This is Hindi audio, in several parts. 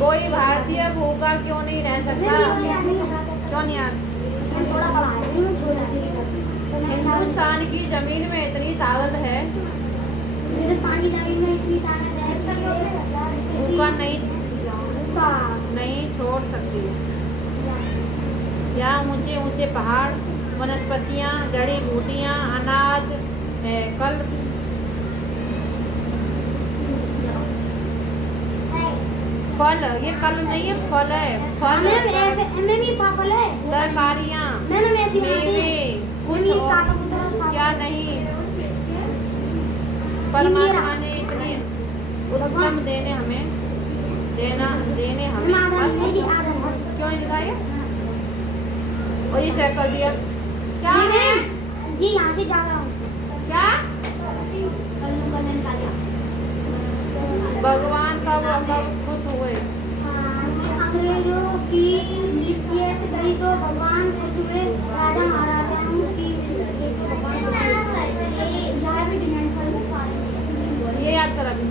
कोई भारतीय भूखा क्यों नहीं रह सकता? क्यों नहीं यार? हिंदुस्तान की जमीन में इतनी ताकत है, हिंदुस्तान की जमीन में इतनी ताकत है, भूखा नहीं छोड़ सकती। यहाँ ऊंचे ऊंचे पहाड़, वनस्पतियाँ, जड़ी बूटियाँ, अनाज है। कल फल, ये कल नहीं है, फल है। फल है, तरकारियाँ, मेवे, कुछ और क्या नहीं। परमात्मा ने इतनी उत्तम देने हमें क्यों नहीं दिखाया? और ये चेक कर दिया क्या है? ये यहाँ से जा रहा हूँ क्या भगवान का वो कब खुश हुए? अंग्रेजों की लिप्यत गई तो भगवान खुश हुए, राजा महाराजाओं की ये याद करा भी।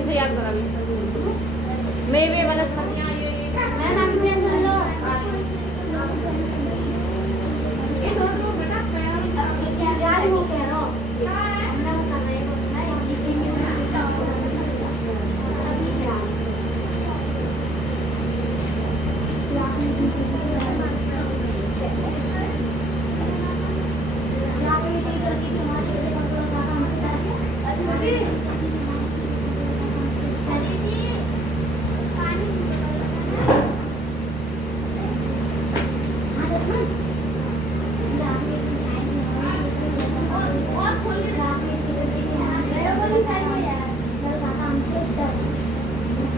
इसे याद करा भी। मेवे, वनस्पतियाँ, ये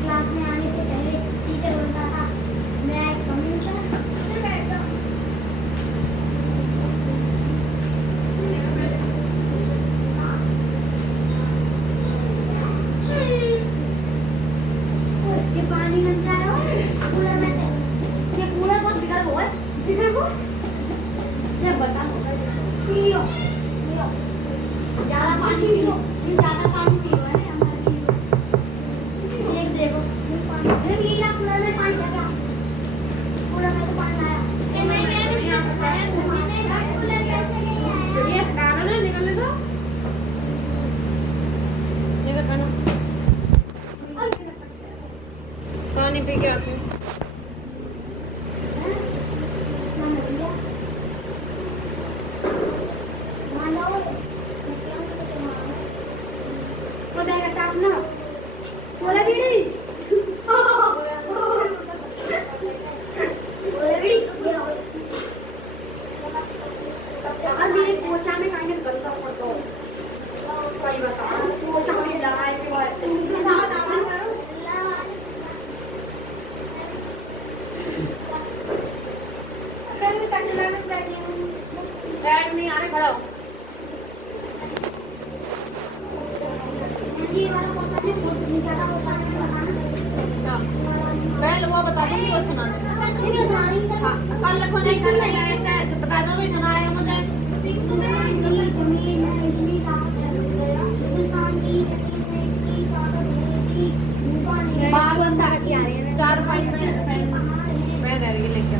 क्लास में आने से पहले टीचर बोलता था मैं कमिंग सर। ये पानी गंदा है कूलर में से। ये कूलर बहुत बिगड़ हुआ है, बिगड़ को ये बता पियो पियो ज्यादा पानी पियो, ये ज्यादा पानी पियो है हमारे। ये देखो ये लीला कूलर में पानी लगा, कूलर में से पानी आया। ये मैंने यहाँ बताया मैंने कूलर कैसे ले आया? ये डालो ना, निकलने दो, निकल पहनो। पानी पी के आती हूँ। बैठ नहीं आने, खड़ा हो। पहले वो बता दूंगी, वो सुना दूंगी। हाँ, कल को नहीं, कल बता दो भी सुनाएगा मुझे। चार पाँच मैं रह रही लेके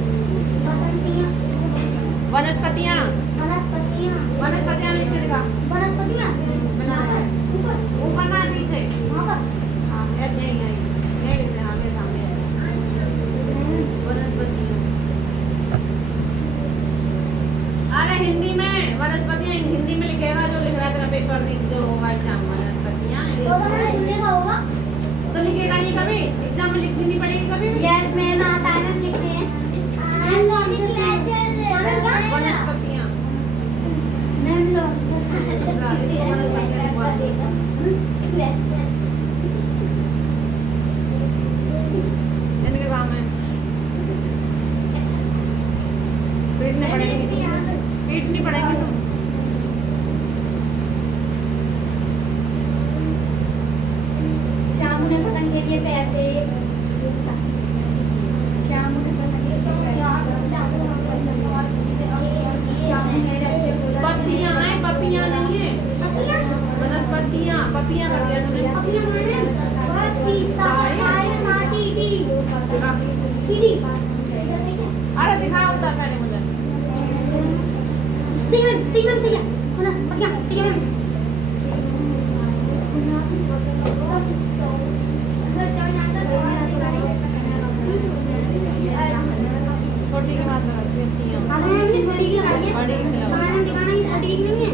वनस्पतियाँ लिख के दिखा। ऊपर ना पीछे, ऐसे ही है, मेरे सामने वनस्पतियाँ। अरे हिंदी में वनस्पतियाँ हिंदी में लिखेगा, जो लिख रहा है तेरा पेपर जो होगा एग्जाम, वनस्पतियाँ तो लिखेगा नहीं कभी, एग्जाम में लिख देनी पड़ेगी कभी भी। यस मैम आता है, मैम लिख रहे हैं वनस्पतियाँ। मैम लो इनके काम है पीटने पड़ेंगे तुम। शाम ने पतंग के लिए पैसे, शाम ने पतंग के लिए पत्तियाँ हैं, पपियाँ नहीं है। पपिया कर दिया तूने। अपने मन बहुत पीता है माटी टी दिखा। टी अरे दिखा उधर पहले मुझे। सिंगम होना पकिया सिंगम छोटी के हाथ में रखती है। हमने छोटी की खाई है बड़ी की खिलाओ। खाना दिखाना ये छोटी की नहीं है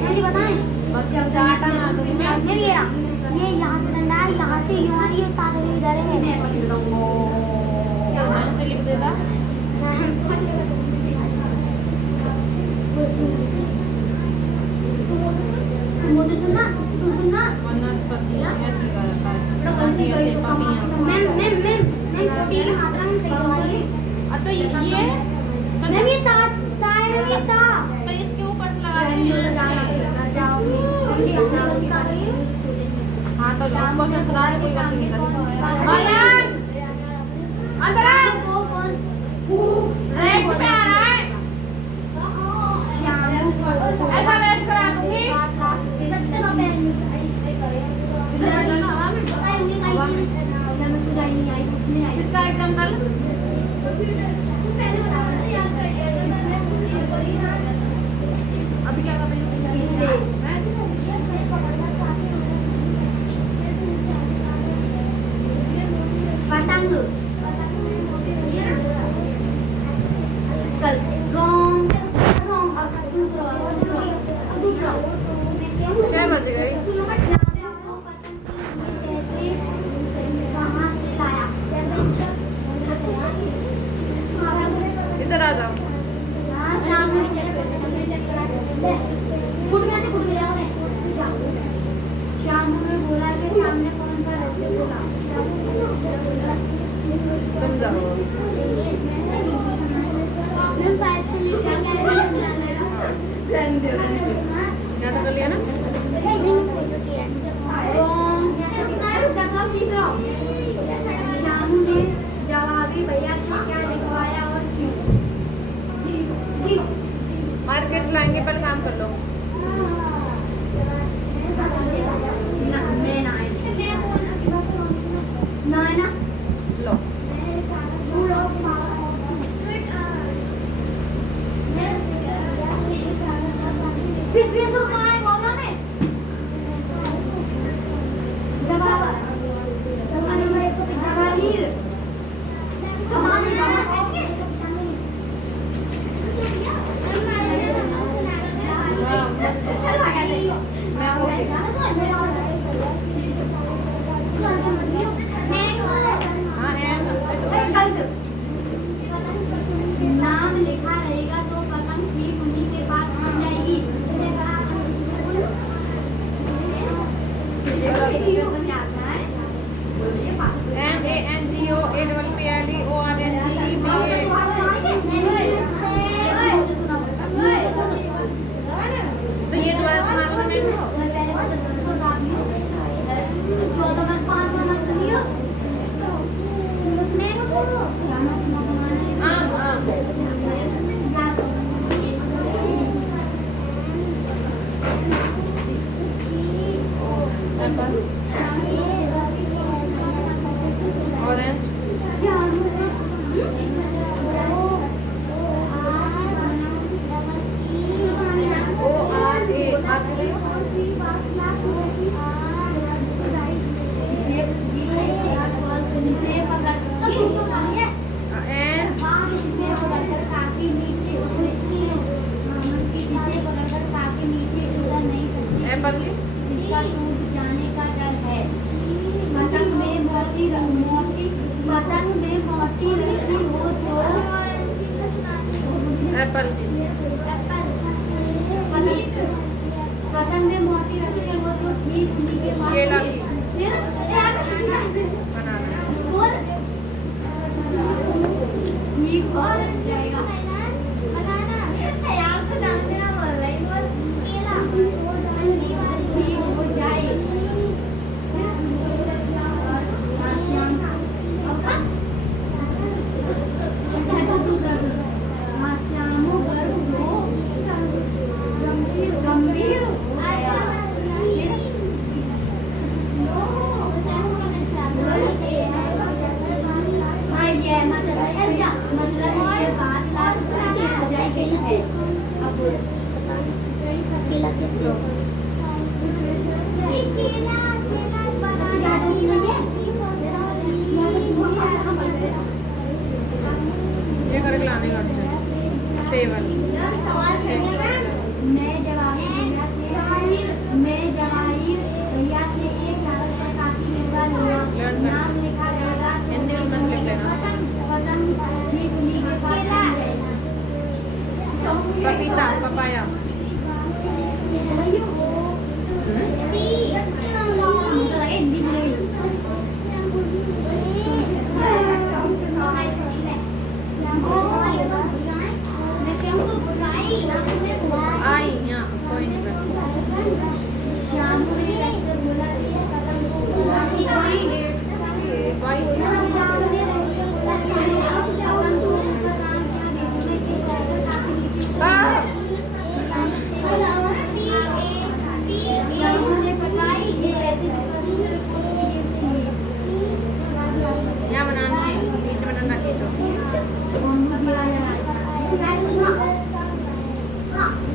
मैंने बताएं बाकी अब आटा ना तो मैं भी ये यहाँ से डंडा है यहाँ से यहाँ ये ताकत इधर है नाम से लिख देता। मुझे सुनना तू सुनना वनस्पतियाँ ऐसे लिखा जाता है। गलती पपिया से पपियाँ। मैं छोटी की मात्रा में सही बोली तो ये मैम ये तार ये ता तो इसके ऊपर से लगा देंगे। हाँ तो क्वेश्चन सुना रहे, कोई गलती नहीं करी। आयान अंदर आ। रेस्ट पे आ रहा है। ऐसा रेस्ट करा दूंगी। किसका एग्जाम कल? अभी क्या कर रही हो? पतंग कल रोम अब दूसरा क्या बज गई? इधर आ जाओ। शाम में बोला कि सामने कौन सा ऐसे बोला तुम जाओ। मैं पाइप से क्या कर लिया ना? शाम ने जवाबी भैया से क्या लिखवाया और क्यों मार के लाएंगे, पहले काम कर लो। ना लो पिछले सो कहाँ है बोला में जवाब नंबर 145 हमारे नाम लिखा रहेगा तो पतंग ठीक उन्हीं के पास पहुंच जाएगी। तो ये दोबारा सुना दो मेरे को। 14 ऑरेंज एप्पल की जाने का डर है। पतंग में मोती रस्सी हो तो एप्पल की पतंग में मोती रस्सी हो तो ठीक उन्हीं के पास केला की ठीक हो जाएगा। यार तो नाम मेरा बोल रही बोल केला ठीक हो जाए। गंभीर रानीगढ़ से टेबल सवाल करिए मैम। मैं जवाहिर भैया से एक कागज पर काफी निर्भर हुआ। नाम लिखा रहेगा तो हिंदी में मत लिख लेना। कदम ठीक उन्हीं के पास रहेगा। पपीता पपाया हिंदी में आई यहाँ कोई नहीं बैठा। यहाँ बनानी है बीच में डंडा खींचो।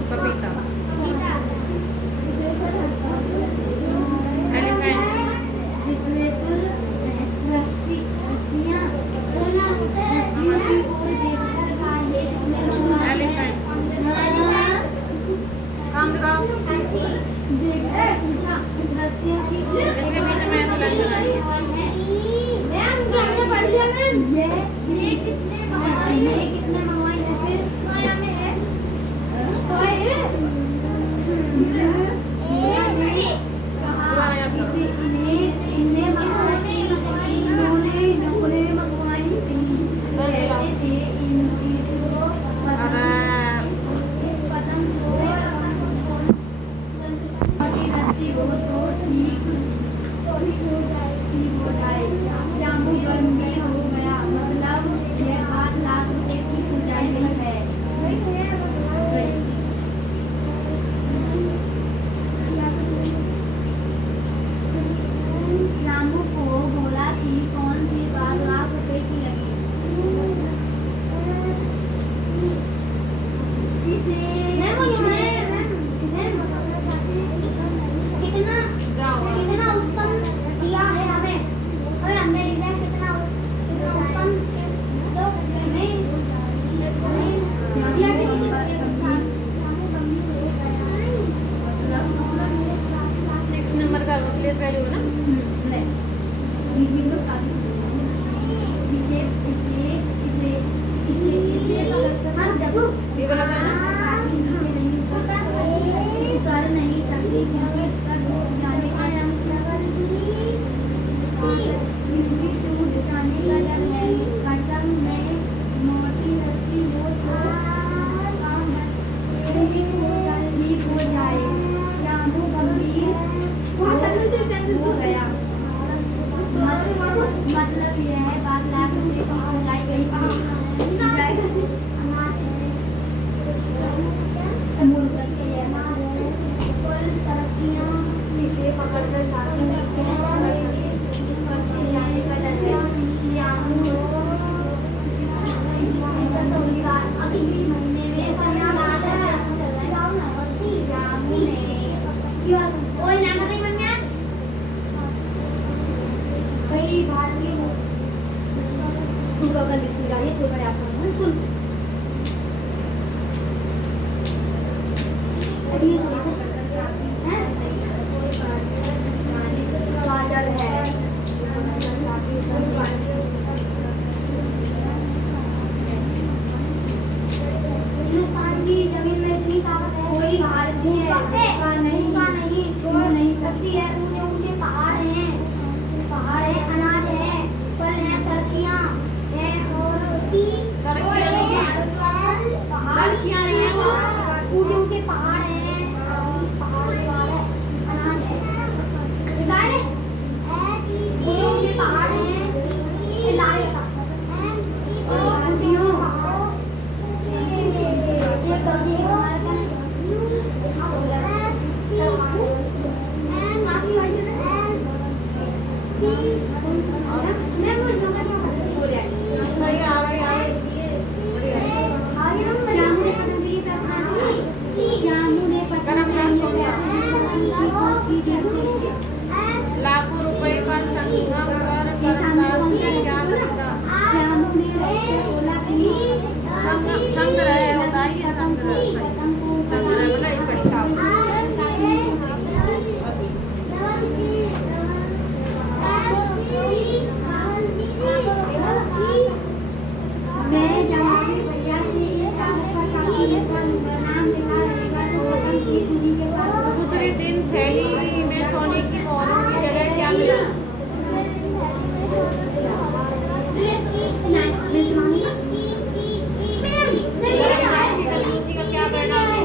पपीता एलिफेंट एलिफेंट काम दिखाओ। इसके बीच में ऐसे लाइन बनानी है। ये किसने मंगवाई है फिर? दोबारा याद करो। इन्होंने मंगवाई थी। श्यामू को बोला कि कौन सी बात लाख रुपए की लगी। कितना उत्तम दिया है हमें। हमने लिखा है कितना उत्तम नहीं सिक्स नंबर का प्लेस वैल्यू है ना। ये गलत है ना। कर नहीं सकती क्योंकि इसका जाने का टूट जाने का जब है कटम में मोटी रस्सी हो तो ठीक हो जाए। श्यामू गंभीर हो गया। मतलब यह है बात लाख रुपए की लगाई गई तरक्कियां इसे पकड़कर काफी जाने का डर है। अगले महीने में कई भारतीय सुन काजल है। हिंदुस्तान की जमीन में इतनी ताकत है कोई भारतीय का नहीं छोड़ नहीं सकती है। ऊंचे ऊंचे पहाड़ हैं अनाज है फल है तरक्कियां हैं और तरक्कियां नहीं है। ऊंचे ऊंचे पहाड़ हैं अनाज है ऊंचे पहाड़ हैं लाखों रुपए का संगम कर क्या मिलेगा। श्यामू ने बोला कि थैली में सोने की मोहरों की जगह क्या मिला? गैस की कंजूसी का क्या परिणाम है?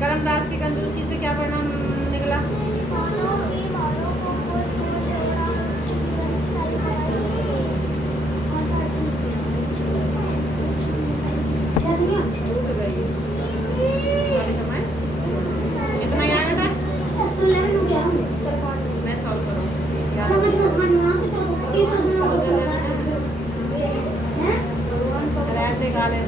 करमदास की कंजूसी से क्या परिणाम निकला? इतना याद है? मैं सॉल्व करूँ। रहते गाले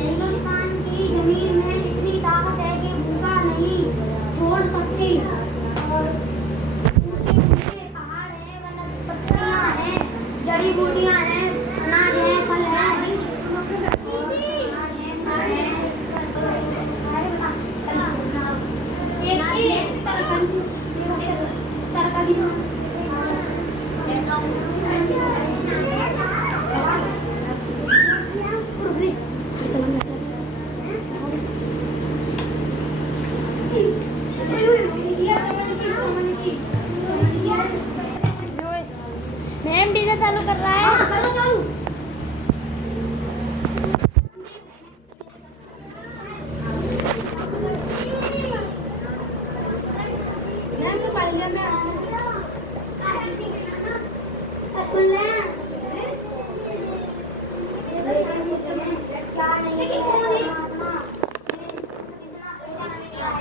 हिंदुस्तान की जमीन में इतनी ताकत है कि भूखा नहीं छोड़ सकती और ऊंचे ऊंचे पहाड़ हैं, वनस्पतियां हैं, जड़ी बूटियां हैं, अनाज है, फल है, मैम डीजे चालू कर रहा है। कर दो चालू। मैम तो पहले मैं सुन ले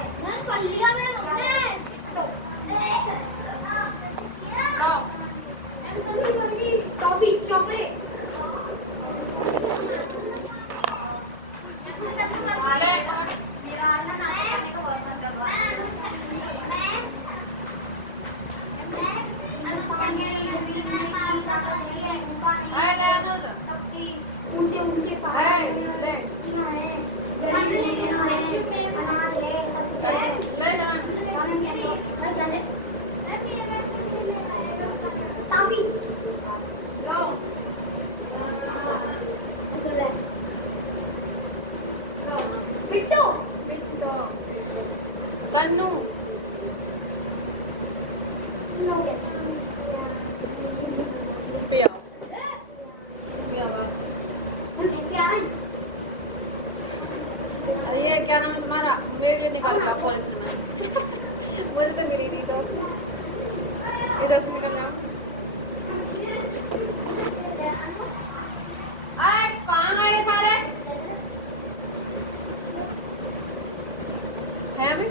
क्या नहीं पढ़ लिया मैंने टॉफी चॉकलेट मेरा आना ना खाने का बहुत मन कर रहा है। ऊंचे ऊंचे पहाड़ कन्नू अरे ये क्या नाम है तुम्हारा? मेरे लिए निकाल का पॉलिसी में मुझे तो मिली नहीं तो इधर से निकल आओ। अरे कहाँ गए ये सारे? है अभी?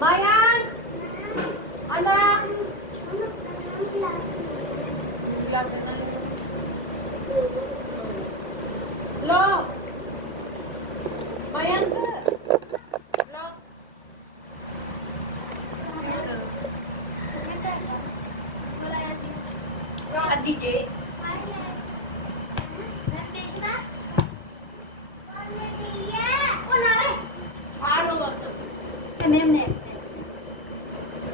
Bayan, ada. Lo, Bayan ke? Lo. DJ. Ma'am ने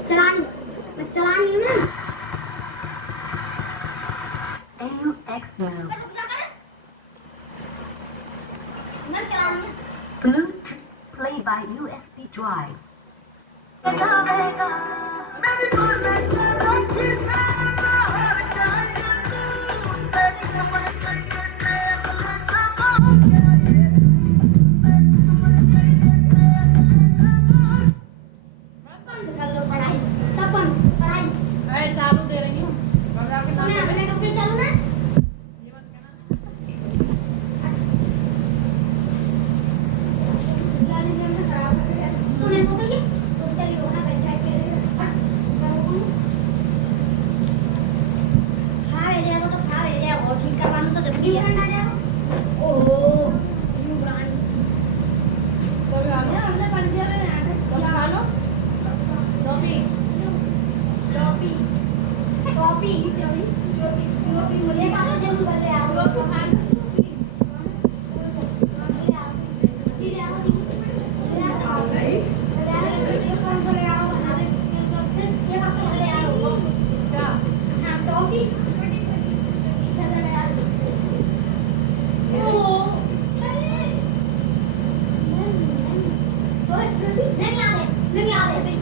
चलानी ma'am Bluetooth play by USB drive. नहीं आते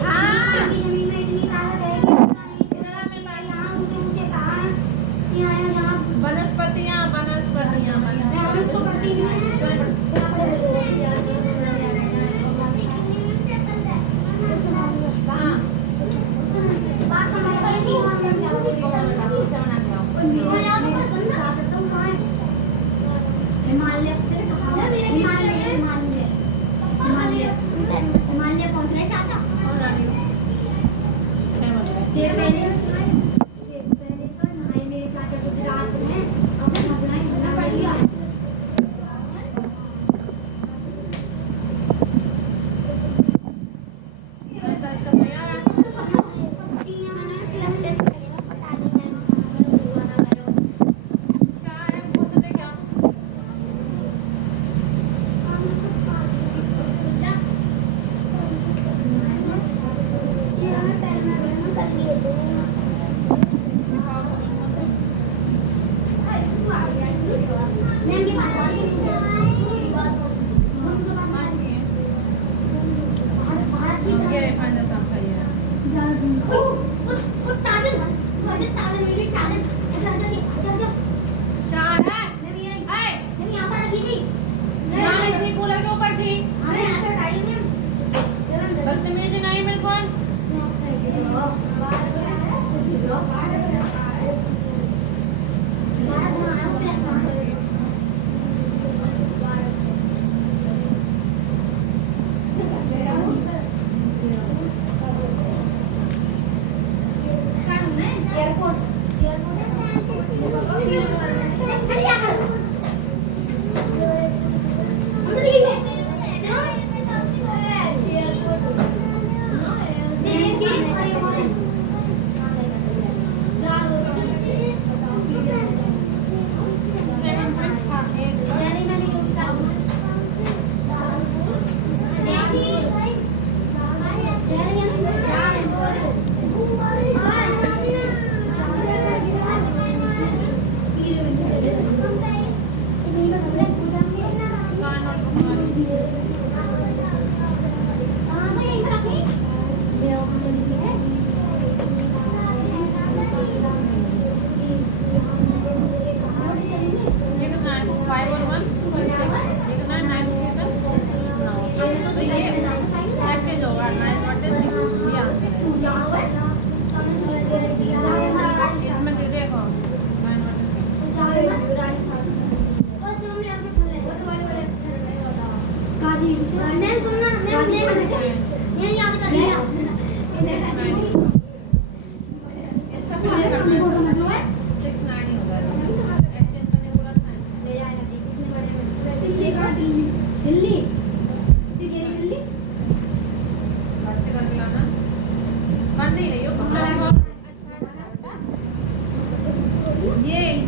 हाँ की जमीन में इतनी ताकत है कि यहाँ ऊंचे पहाड़ यहाँ जहाँ वनस्पतियाँ हम इसको पढ़ती नहीं है कहाँ बात हमारी गलती है हम लोग जाओगे हिमालय हिमालय पहुंच रहे चाचा देर पहले तो नहाए मेरे चाचा गुजरात में अब मदुरई बना पड़ गया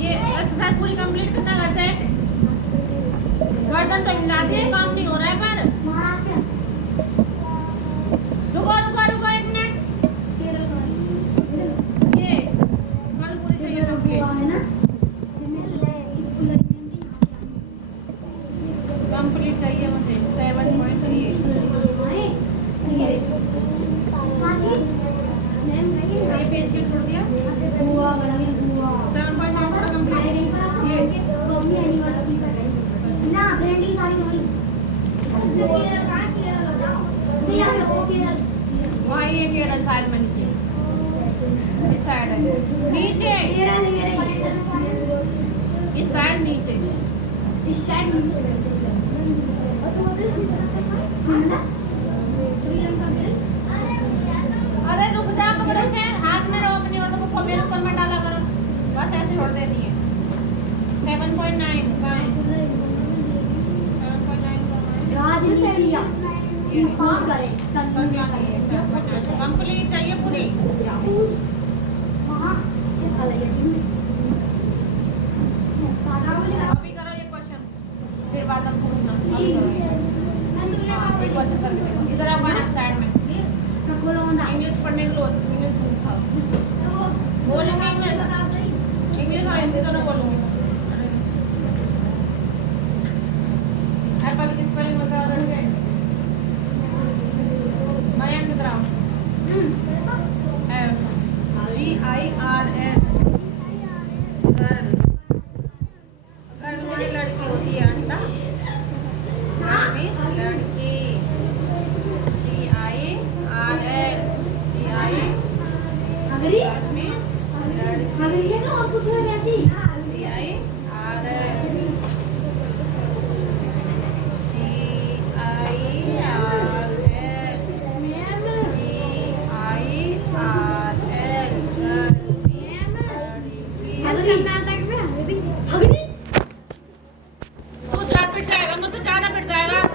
ये एक्सरसाइज पूरी कंप्लीट करना घर से गर्दन तो हिला दिए काम नहीं हो रहा है पर रुको रुको रुको एक मिनट ये कल पूरी चाहिए कंप्लीट चाहिए मुझे 7.3 ये पेज के छोड़ दिया 7.9 पूरा कंप्लीट ये ना ब्रांडिंग सारी वही वहाँ ये केरल साइड में नीचे इस साइड है नीचे इस साइड नीचे इस साइड अरे रुक जा पकड़े से हाथ में रहो अपनी ऑटो को मेरे ऊपर में डाला करो बस ऐसे छोड़ दे दिए 7.9 राजनीति सोच करें कंप्लीट चाहिए पूरी वहाँ अभी करो ये क्वेश्चन फिर बाद में पूछना अभी करो ये क्वेश्चन करके देखो इधर आओ गाना साइड में इंग्लिश पढ़ने के लिए इंग्लिश खाओ बोलूंगी इंग्लिश और हिंदी दोनों बोलूंगी एप्पल की स्पेलिंग बता रहे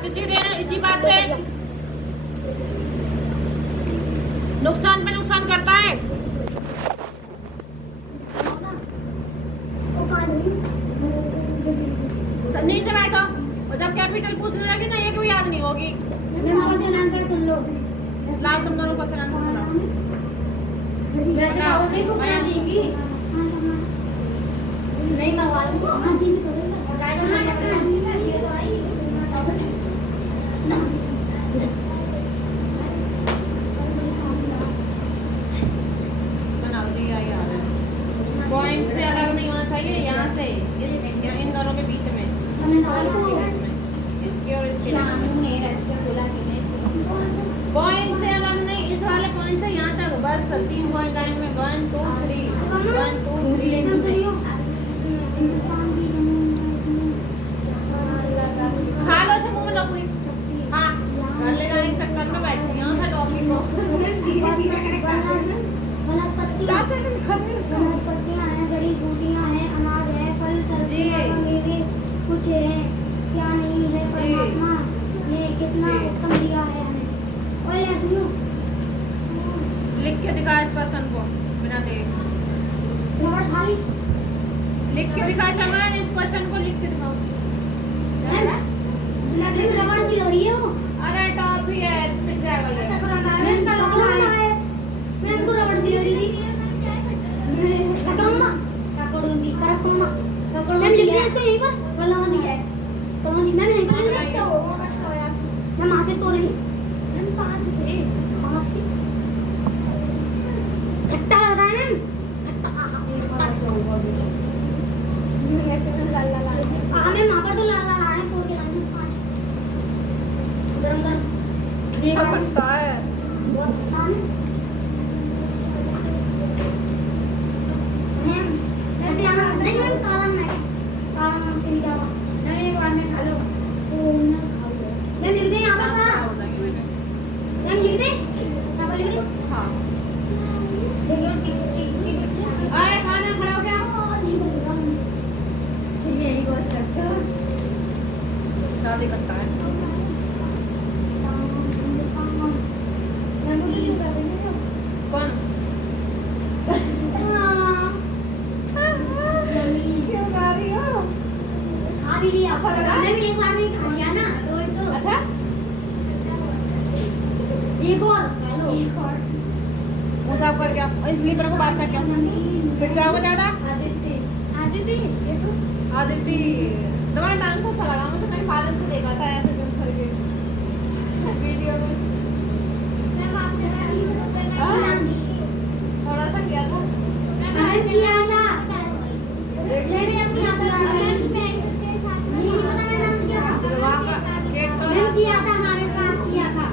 किसी दिन इसी बात से नुकसान पे नुकसान करता है। तो नीचे बैठो और जब कैपिटल पूछने लगी ना ये कोई याद नहीं होगी। लाओ तुम दोनों क्वेश्चन आंसर नहीं मंगवा बनाओ जी आई आ रहा है। पॉइंट से अलग नहीं होना चाहिए, यहाँ से इन दोनों के बीच में, इसके और इसके पॉइंट से अलग नहीं, इस वाले पॉइंट से यहाँ तक बस 3 पॉइंट लाइन में 1 2 3 1 2 3 खा लो से मुंह में लो पूरी। हाँ कर लेगा एक चक्कर में बैठ यहाँ से टॉफी को वनस्पतियाँ हैं, जड़ी बूटियाँ हैं, अनाज है, फल जी। मेवे कुछ है क्या नहीं है, परमात्मा ने कितना जी। उत्तम दिया है हमें। और ये सुनो, लिख के दिखा इस क्वेश्चन को बिना देख रबड़ थाली लिख के दिखा चमान, इस क्वेश्चन को लिख के दिखाओ। रबड़ सी हो रही है वो। अरे टॉफी है पिट जाएगा ये। मैं उनको रबड़ सी हो रही थी। मैंने लिख दिया इसको यहीं पर, वल्लाह दिया है। मैंने यहीं पर लिख दिया। मैं वहाँ से तोड़ ली। मैंने 5 थे, 5 की। खट्टा लगा है मैम, हमें वहाँ पर तो लाल लाल आए, तोड़ के लाए 5। गरम गरम खट्टा है। बहुत खट्टा है। नहीं मैम काला नमक से जावा नहीं एक बार में खा लो वो ना खाओ। मैम लिख दे यहाँ पर सारा, मैम लिख दे यहाँ पर लिख दे। हाँ देखिए ठीक अरे खाना खड़ा हो गया। यही बात करता है। शादी करता है। कौन क्यों गा रही हो? खा भी लिया, मैं भी एक बार में खा लिया ना तो अच्छा एक और खा लो, एक और मुंह साफ करके आओ और इस स्लीपर को बाहर फेंक आओ। फिर जाओगे ज्यादा आदित्य ये तो आदित्य तुम्हारा डांस अच्छा लगा मुझे। मैंने फादर से देखा था ऐसे जब करके वीडियो में थोड़ा सा किया था। मैंने किया था, देख ले मैंने अपनी हाथ लगा नहीं पता मैं डांस किया था। दिलवा का केक तो मैंने किया था, हमारे साथ किया था।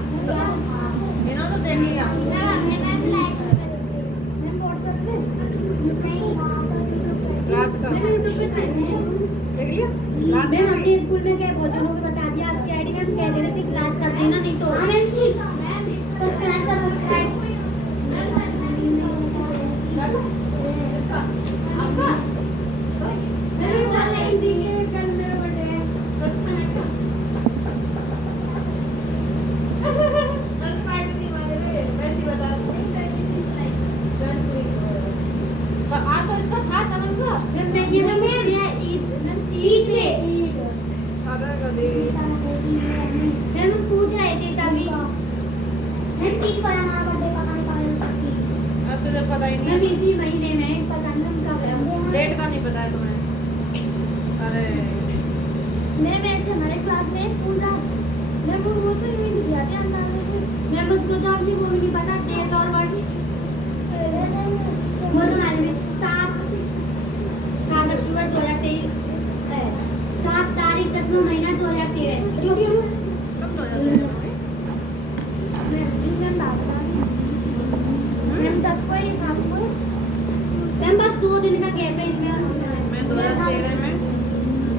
इन्होंने तो देख लिया। रात का देख लिया रात मैं अपने स्कूल में क्या भोजनों को बता दिया आपकी आईडी में कह दे रहे थे क्लास कर देना नहीं तो सब्सक्राइब का सब्सक्राइब इसका आपका मैंने कल नहीं दी कल मेरा बर्थडे है। कल पार्टी थी हमारे वैसी बता आज तो इसका था समझ लो। ईद पे अरे कभी मैं पूछ रहे थे तभी मैं 30 पर हमारा बर्थडे पता नहीं कब है। अब तो पता ही मैं नहीं इसी महीने में पता नहीं कब है। डेट का नहीं पता है तुम्हें। अरे मैं ऐसे हमारे क्लास में पूछा मैं वो तो नहीं दिया था अंदाजा से मैं उसको तो अपनी वो भी नहीं पता डेट और वर्ड वो तो मालूम है 7 अक्टूबर 2023 7 तारीख 10वां महीना 2013 कब तो जाते हैं मैम 10 को ही 7 को मैम बस 2 दिन का गैप है इसमें। मैं 2013 में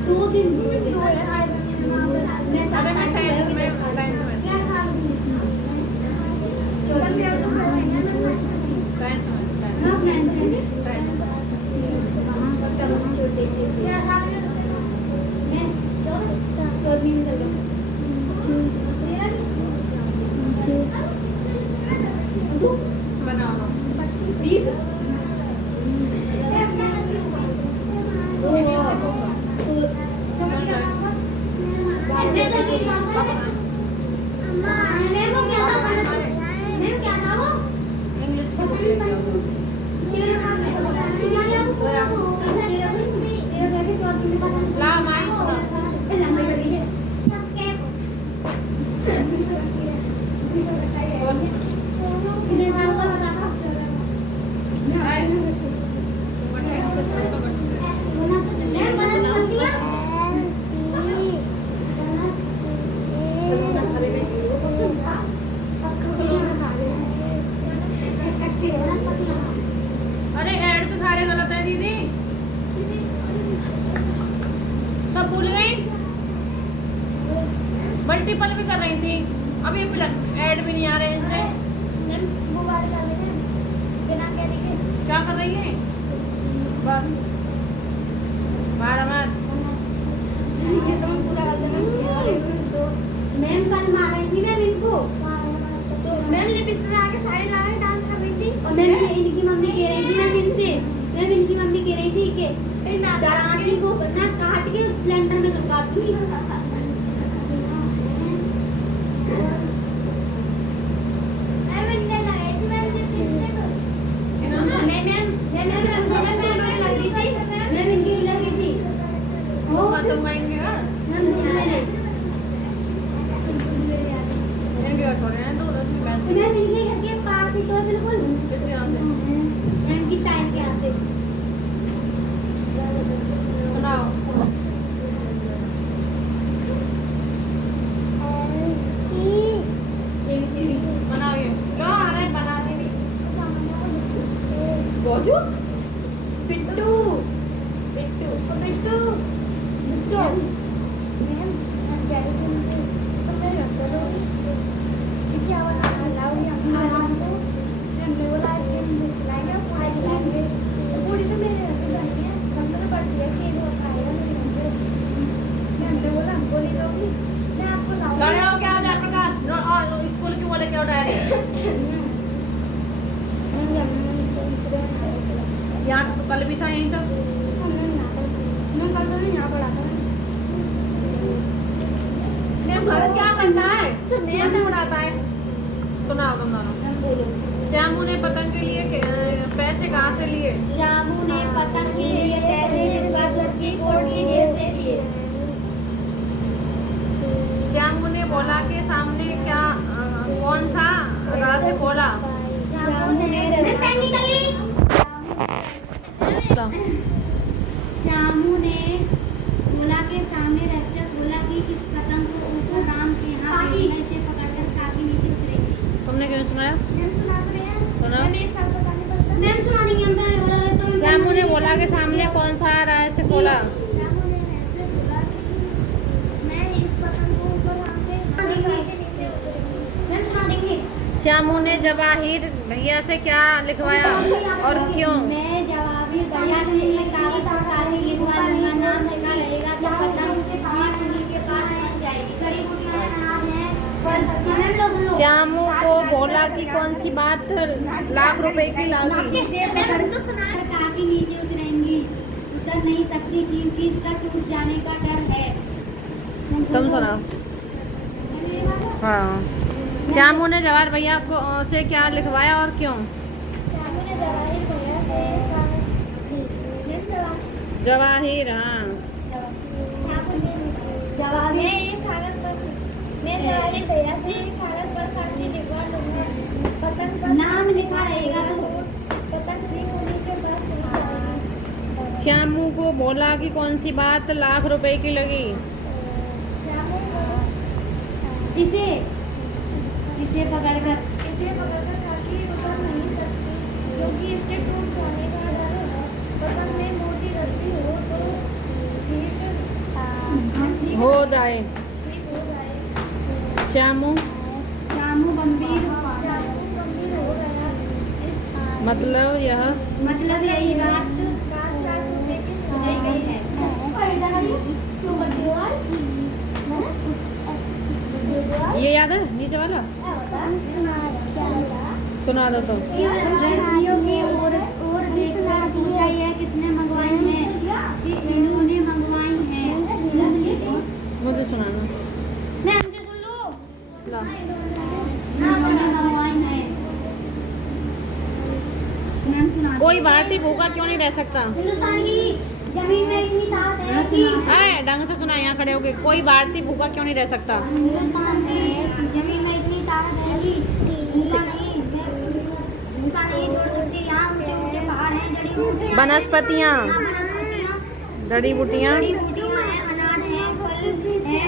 2 दिन मैं अरे मैं 10th में क्या साल की 14 में तो महीना छोड़ ना प्लान छोटे से क्या साल में मैं 14 कल भी कर रही थी, अभी ऐड भी नहीं आ रहे इनसे। क्या कर रही है? बस बारह मत। मैम कल मार रही थी मैम इनको, तो मैम लिपस्टिक लगा के साड़ी लगा के डांस कर रही थी, और मैम इनकी मम्मी कह रही थी मैम इनसे, मैम इनकी मम्मी कह रही थी कि दराती को ना काट के सिलेंडर में दुबका दूंगी। तुम आएंगे यार, थोड़े हैं तो किसके यहाँ से सुनाओ। बनाओ ये क्या आ रहा है, बना दे गोजू पिट्टू पिट्टू पिट्टू लड़े हो क्या जयप्रकाश? स्कूल क्यों बोले क्या डायरी? यहाँ तो कल भी था यहीं तक। घर क्या करता है, पतंग उड़ाता है। सुनाओ तुम दोनों। श्यामू ने पतंग के लिए पैसे कहाँ से लिए? श्यामू ने पतंग के लिए पैसे सर की कोट की जेब से लिए। श्यामू ने बोला के सामने क्या कौन सा रहस्य खोला? श्यामू ने बोला के सामने रहस्य खोला कि इस पतंग को ऊपर राम के यहाँ भेजने से पकड़कर काफी नीचे उतरेगी। तुमने क्यों सुनाया? श्यामू ने बोला के सामने कौन सा रहस्य खोला? श्यामू ने जवाहिर भैया से क्या लिखवाया और क्यों? मैं जवाहिर भैया से कागज और कागज लिखवा लूंगा, नाम लिखा रहेगा तो पतंग के पास पहुंच जाएगी। श्यामू को बोला कि कौन सी बात लाख रुपए की लागी? काफी नीचे उतरेंगी, उतर नहीं सकती क्योंकि इसका टूट जाने का डर है। तुम सुनाओ। हाँ, श्यामू ने जवाहर भैया को से क्या लिखवाया और क्यों? जवाहिर, हाँ। नाम लिखा रहेगा तो श्यामू को बोला कि कौन सी बात लाख रुपए की लगी? इसे पकड़कर काफी उतर नहीं सकती क्योंकि इसके टूट जाने का डर है। पतंग में मोटी रस्सी हो तो ठीक हो जाए। श्यामू गंभीर हो गया। मतलब यही बात सुनाई गई है। ये याद है नीचे वाला? सुना दो तुम। रस्सियों की और देखकर पूछा यह किसने मंगवाई है? कि इन्होंने मंगवाई है। मुझे सुनाना। मैं हमसे सुन लो। ला। इन्होंने मंगवाई है। मैम सुना। कोई भारतीय भूखा क्यों नहीं रह सकता? हिंदुस्तान की जमीन में इतनी ताकत है कि ढंग से सुना, यहाँ खड़े होके। कोई भारतीय भूखा क्यों नहीं रह सकता? हिंदुस्तान में जमीन में इतनी ताकत है कि भूखा नहीं छोड़ सकती। यहाँ ऊंचे ऊंचे पहाड़ हैं, जड़ी बूटियाँ, वनस्पतियाँ, जड़ी बूटियाँ, हैं, अनाज है, फल है,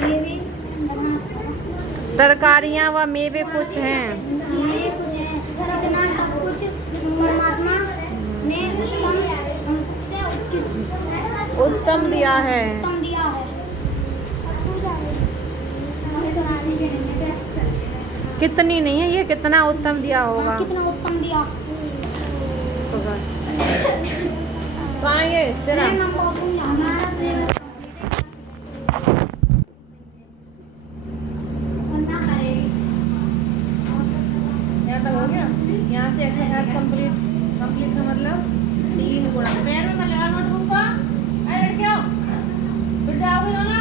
मेवे तरकारियाँ व मेवे कुछ हैं। ये कुछ है। इतना सब कुछ परमात्मा ने उत्तम दिया है। उत्तम दिया है। कितनी नहीं है ये, कितना उत्तम दिया होगा। कितना उत्तम दिया। कहाँ ये तेरा? यहाँ तक हो गया। यहाँ से एक्सरसाइज कंप्लीट। कंप्लीट का मतलब 3 गुणा। पैर में मत लगा नोटबुक को। अरे लड़कियों फिर जाओगे तो ना।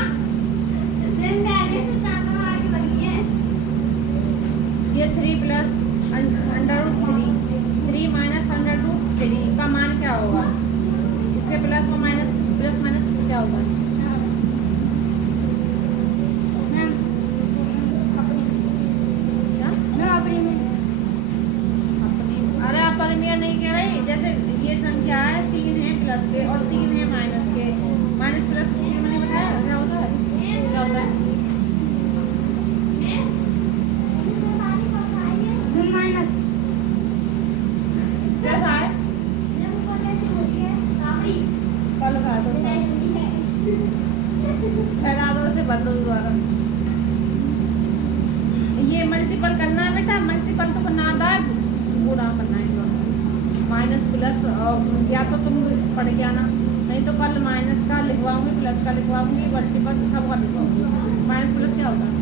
ये 3 प्लस √3, 3 माइनस √3 का मान क्या होगा? इसके प्लस और माइनस, प्लस माइनस क्या होगा? अरे आप परिमेय नहीं कह रही। जैसे ये संख्या है 3 है प्लस के और 3 है माइनस के। माइनस प्लस मैंने बताया क्या होता है? क्या होता है? कैसा है? कल का तो फैला दो उसे बदलो दोबारा। ये मल्टीपल करना है बेटा, मल्टीपल तो करना आता है, गुणा करना है दोनों। माइनस प्लस या तो तुम पढ़ के आना, नहीं तो कल माइनस का लिखवाऊंगी, प्लस का लिखवाऊंगी, मल्टीपल सब का लिखवाऊंगी। माइनस प्लस क्या होता है?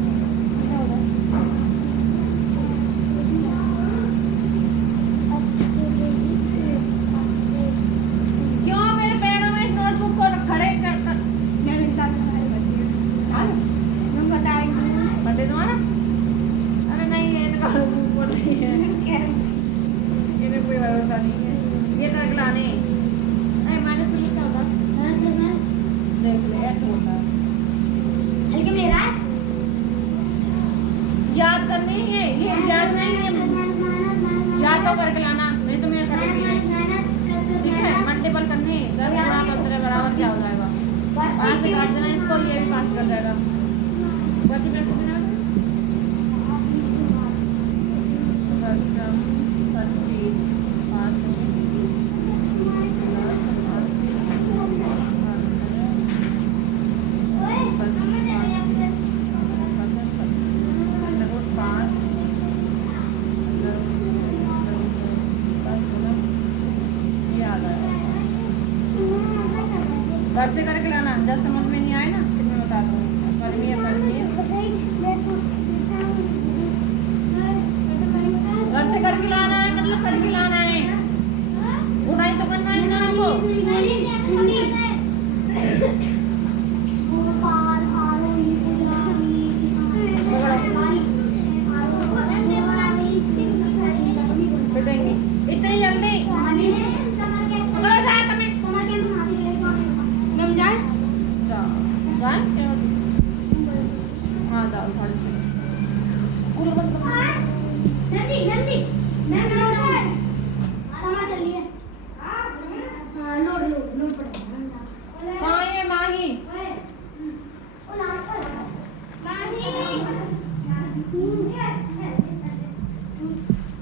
क्यों मेरे पैरों में इस नोटबुक को खड़े कर बता तुम्हारा? अरे नहीं है इनका वो नहीं है, इन्हें कोई भरोसा नहीं है। ये तक लाने नहीं। माइनस प्लस क्या होता है? देख ले ऐसे होता है। याद करनी है ये, याद नहीं है, याद तो करके लाना, नहीं तो मैं करूँगी। ठीक है, मल्टीपल करनी। 10 गुणा 15 बराबर क्या हो जाएगा? 5 से काट देना इसको, ये भी 5 कर जाएगा। बची प्लस कितना? 25 घर से करके लाना। जब समझ में नहीं आए ना फिर मैं बता दूँगी। फलनी है घर से करके लाना है, मतलब करके लाना है। उड़ाई तो करना है ना आपको। पिटेंगे इतनी जल्दी? हाँ दाल 6:30। कहाँ है माही?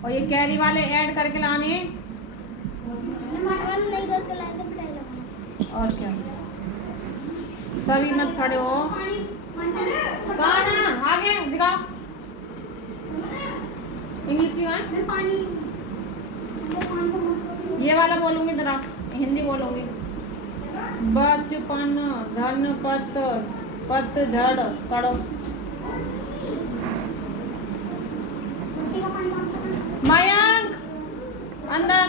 और ये कैरी वाले ऐड करके लाने। और क्या सभी मत खड़े हो। कहाँ ना आगे दिखाओ। इंग्लिश की ये वाला बोलूंगी, जरा हिंदी बोलूंगी। बचपन धन पतझड़ पढ़ो। मयंक अंदर।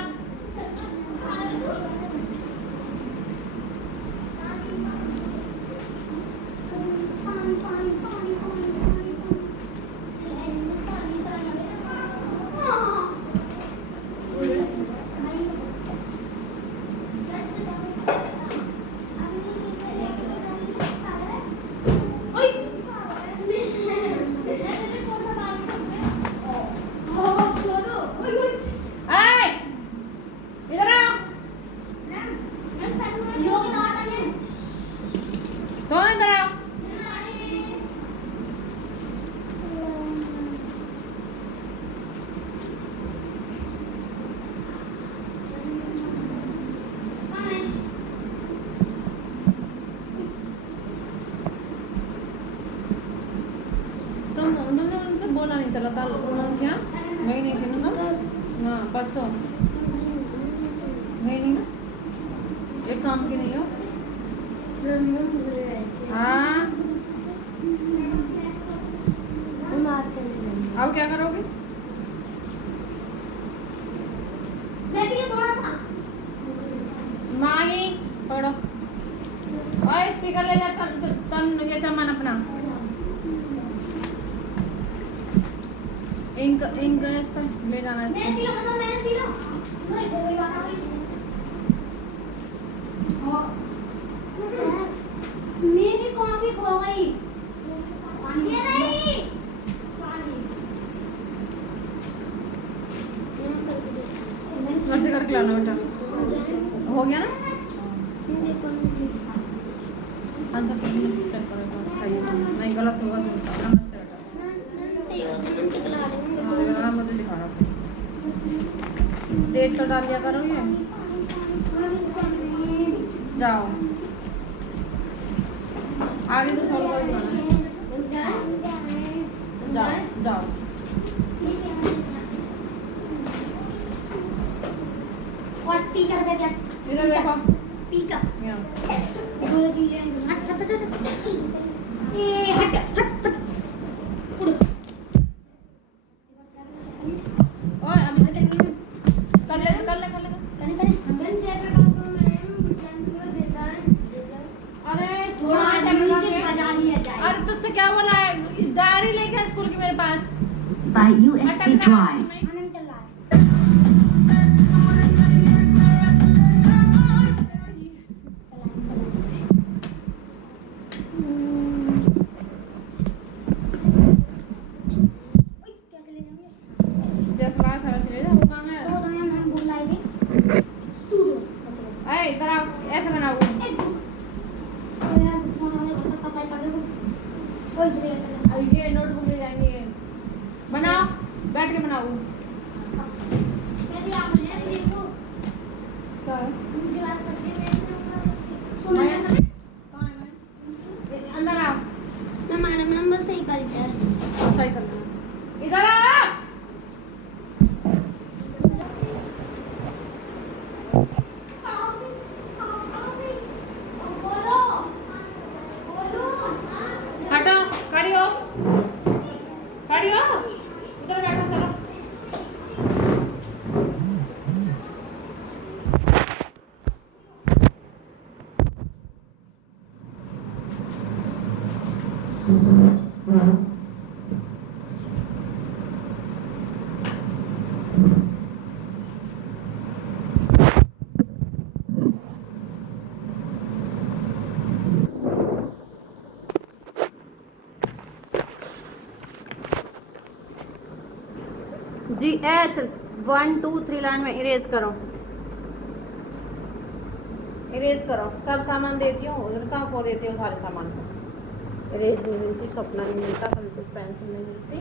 बोला नहीं था लता क्या गई नहीं थी ना हाँ परसों गई नहीं ना एक काम की नहीं हो हाँ अब क्या करोगे माही पढ़ो और स्पीकर ले जा तन ये चमन अपना इंक इंक इस पर ले जाना है मेरी कॉफी खो गई ये नहीं वैसे करके लाना बेटा हो गया ना आंसर चेक करो सही है नहीं गलत होगा तो नमस्ते बेटा हाँ मुझे दिखा रहा डेट तो डाल दिया करो ये जाओ आगे से फॉलो कर जाओ जाओ और स्पीकर पे क्या इधर देखो स्पीकर यहाँ दो चीजें हट हट हट ये हट हट हट उड़ ओए अभी तक कर ले करे बन जाए पे काम तो मैम बुटन को देता है अरे थोड़ा म्यूजिक बजा लिया जाए अरे तुझसे क्या बोला है डायरी लेके आ स्कूल की मेरे पास By USB Drive. आनंद चल रहा है जैसे लाया था वैसे ले जा वो कहाँ है हम बोल लाए थे अरे इधर आओ ऐसे बनाओ सफाई कर दे कोई अब ये नोटबुक ले जाएंगे बनाओ बैठ के बनाओ यदि आप देखो क्या है क्लास करते हैं कहाँ है मैं अंदर आओ मैडम नंबर सही कल्चर सही कर लेना इधर आओ हटो खड़ी हो उधर बैठो चलो जी एच 1 2 3 लाइन में इरेज करो सब सामान देती हूँ उनका खो देती हूँ सारे सामान को इरेज नहीं मिलती स्वप्ना नहीं मिलता कभी कुछ पेंसिल नहीं मिलती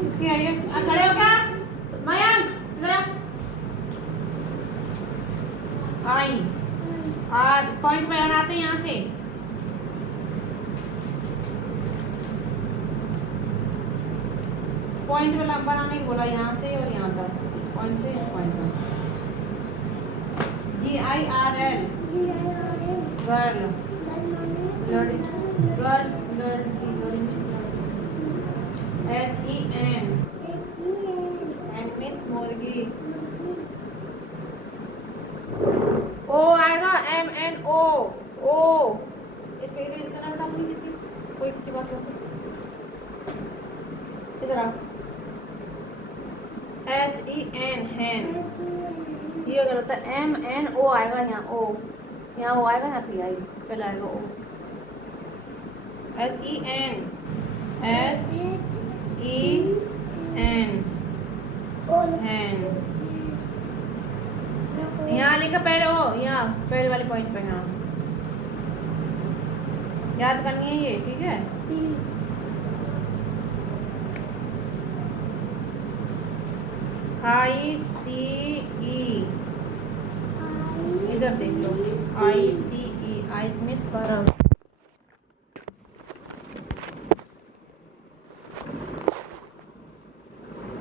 किसकी है ये खड़े हो क्या मयंक इधर आई और पॉइंट पे बनाते हैं यहाँ से पॉइंट वाला बनाने को बोला यहाँ से और यहाँ तक इस पॉइंट से इस पॉइंट तक GIRL गर्ल लड़की गर्ल लड़की HEN एंड मिस मुर्गी ओ आएगा MNO ओ इस पे इरेज करना बेटा अपनी किसी बात को इधर आओ HEN हैन ये अगर होता है MNO आएगा यहाँ O आएगा यहाँ P आएगी पहले आएगा O HEN हैन यहाँ लिखा पहले हो यहाँ पहले वाले पॉइंट पे यहाँ याद करनी है ये ठीक है ICE, इधर देख लो, ICE, आइस में बर्फ।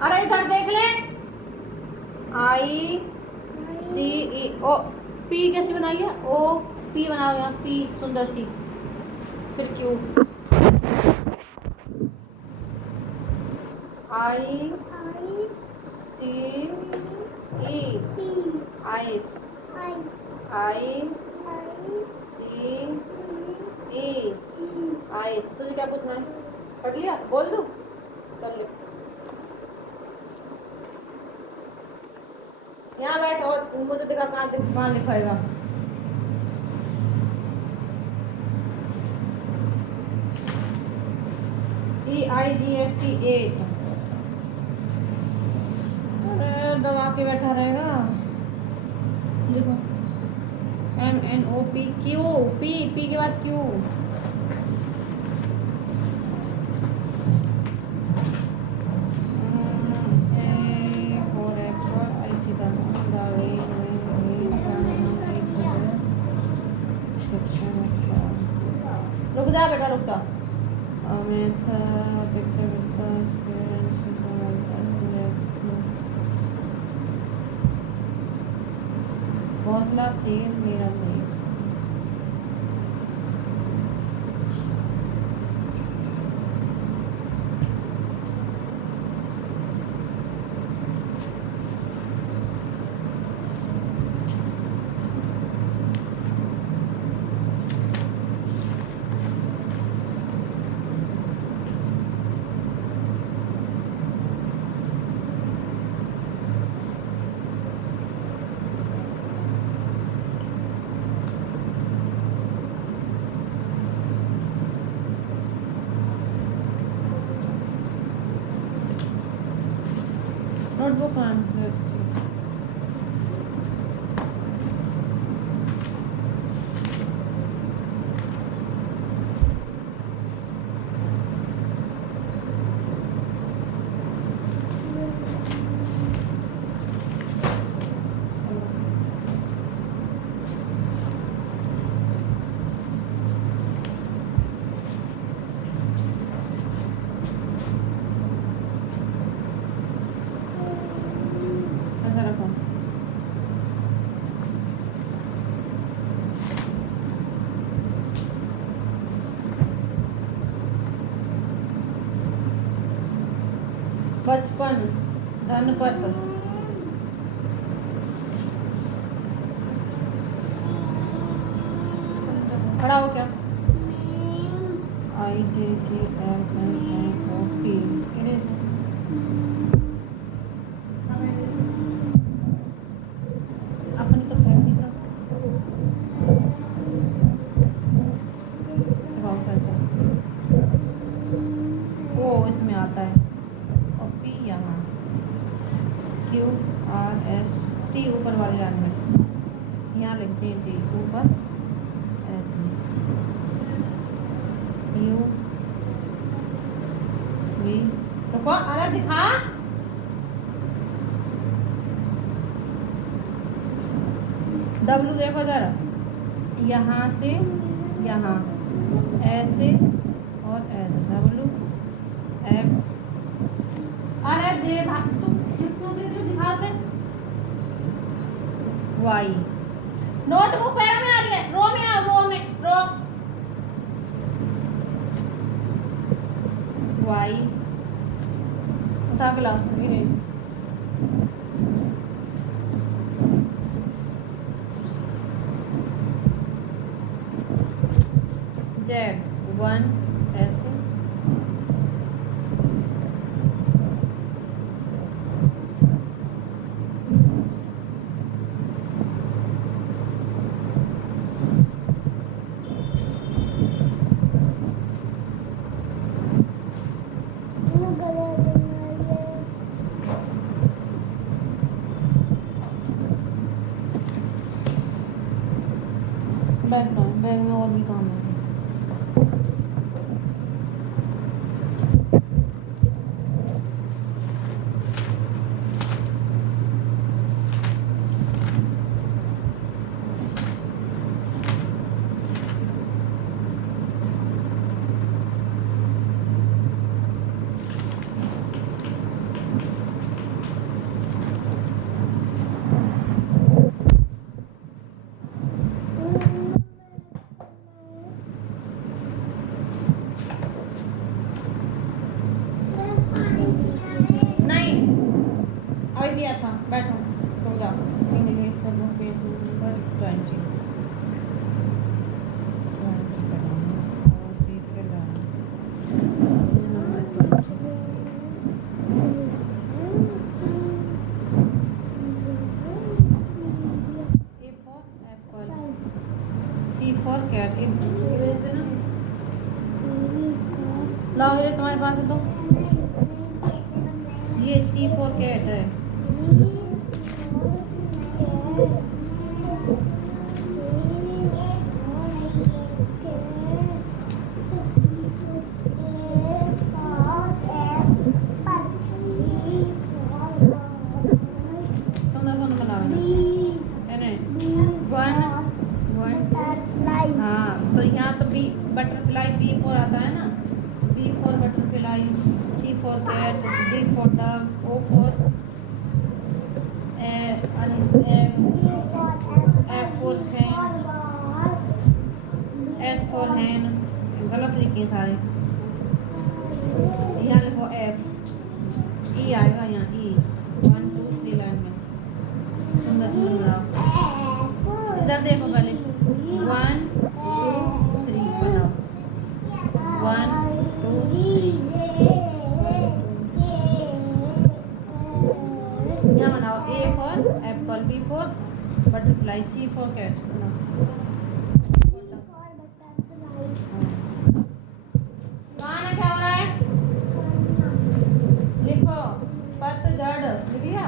अरे इधर देख ले, ICE, ओ पी कैसे बनाई है, ओ पी बना हुआ, पी सुंदर सी, फिर Q, ICE, ice, ICE, ice. तुझे क्या पूछना है, पढ़ लिया, बोल दूँ, कर ले। यहाँ बैठ और मुझे दिखा कहाँ लिखाएगा। EIGST 8। अरे दबा के बैठा रहेगा। देखो MNOP Q, P के बाद Q। रुक जा बेटा, रुक जा। घोंसला शेर मेरा देश। Notebook on, let's see. ऐसा रखो। बचपन, धनपत, खड़ा हो क्या, IJKLMNOP। अपनी तो फेंक दी सब। ओ इसमें आता है, और P यहाँ, QRST ऊपर वाली लाइन में, यहाँ लिखते हैं T ऊपर, S U V। रुको, अरे दिखा, W देखो जरा, यहाँ से यहाँ, ऐसे और ऐसे, W X। अरे दे भाग, तू क्यों दिखा उसे, Y। नोटबुक पैरों में आ रही है, रो में आओ, रो में, रो, Y उठा के लाओ, इरेज। Z 1 ऐसे, बैग में और भी काम है। था, बैठो रुक जाओ। इंग्लिश सब page number 20 A for apple, C for cat। लाओ ये तुम्हारे पास है तो ये C for cat है। सुनो सुनो बनाओ ना वन हाँ, तो यहाँ तो बी बटरफ्लाई बी फोर आता है ना, B for butterfly, C for cat, D for duck, O for F for fan, H for hen. गलत लिखे सारे। यहाँ लिखो एफ, ई आएगा यहाँ ई। 1 2 3 लाइन में सुंदर सुंदर बनाओ। इधर देखो पहले 1 2 3 बनाओ। 1 2 3 यहाँ बनाओ। A for apple, B for butterfly, C for cat बनाओ। गाना क्या हो रहा है? लिखो पतझड़, लिख लिया?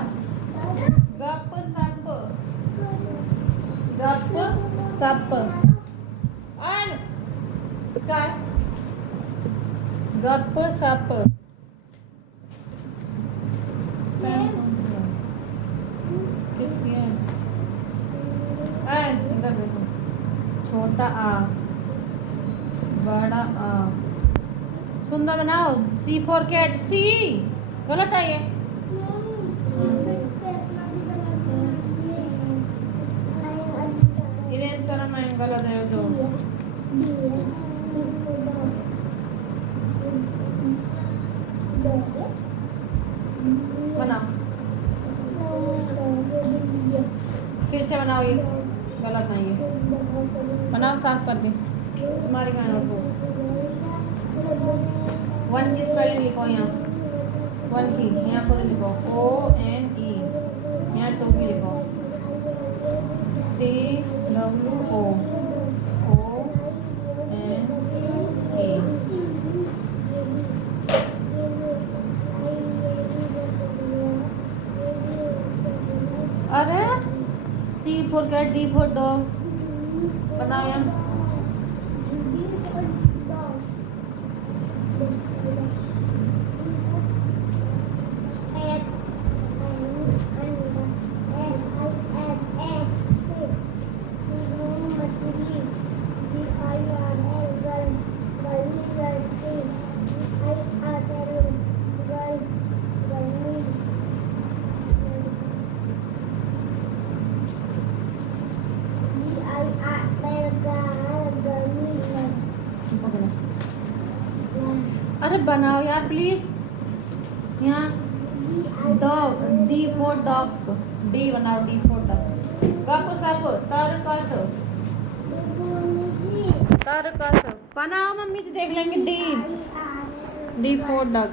गप सप, गप सप, और क्या? गप सप। किसकी है? इधर देखो, छोटा आ, बड़ा आ। सुंदर बनाओ। सी फॉर कैट, सी गलत है ये। इरेज करो, मैं गलत है जो। बनाओ, फिर से बनाओ, ये गलत नहीं है। बनाओ साफ करके तुम्हारी गाना को। 1 की स्पेलिंग लिखो यहाँ, 1 की यहाँ खुद लिखो ONE, यहाँ 2 की लिखो TWOONE। अरे C for cat, D for dog बनाओ यहाँ। अरे बनाओ यार प्लीज। यहाँ dog, D for dog, D बनाओ, डी फॉर डॉग। गप सप, तरकस, तरकस बनाओ, मम्मी से देख लेंगे। D, D for dog.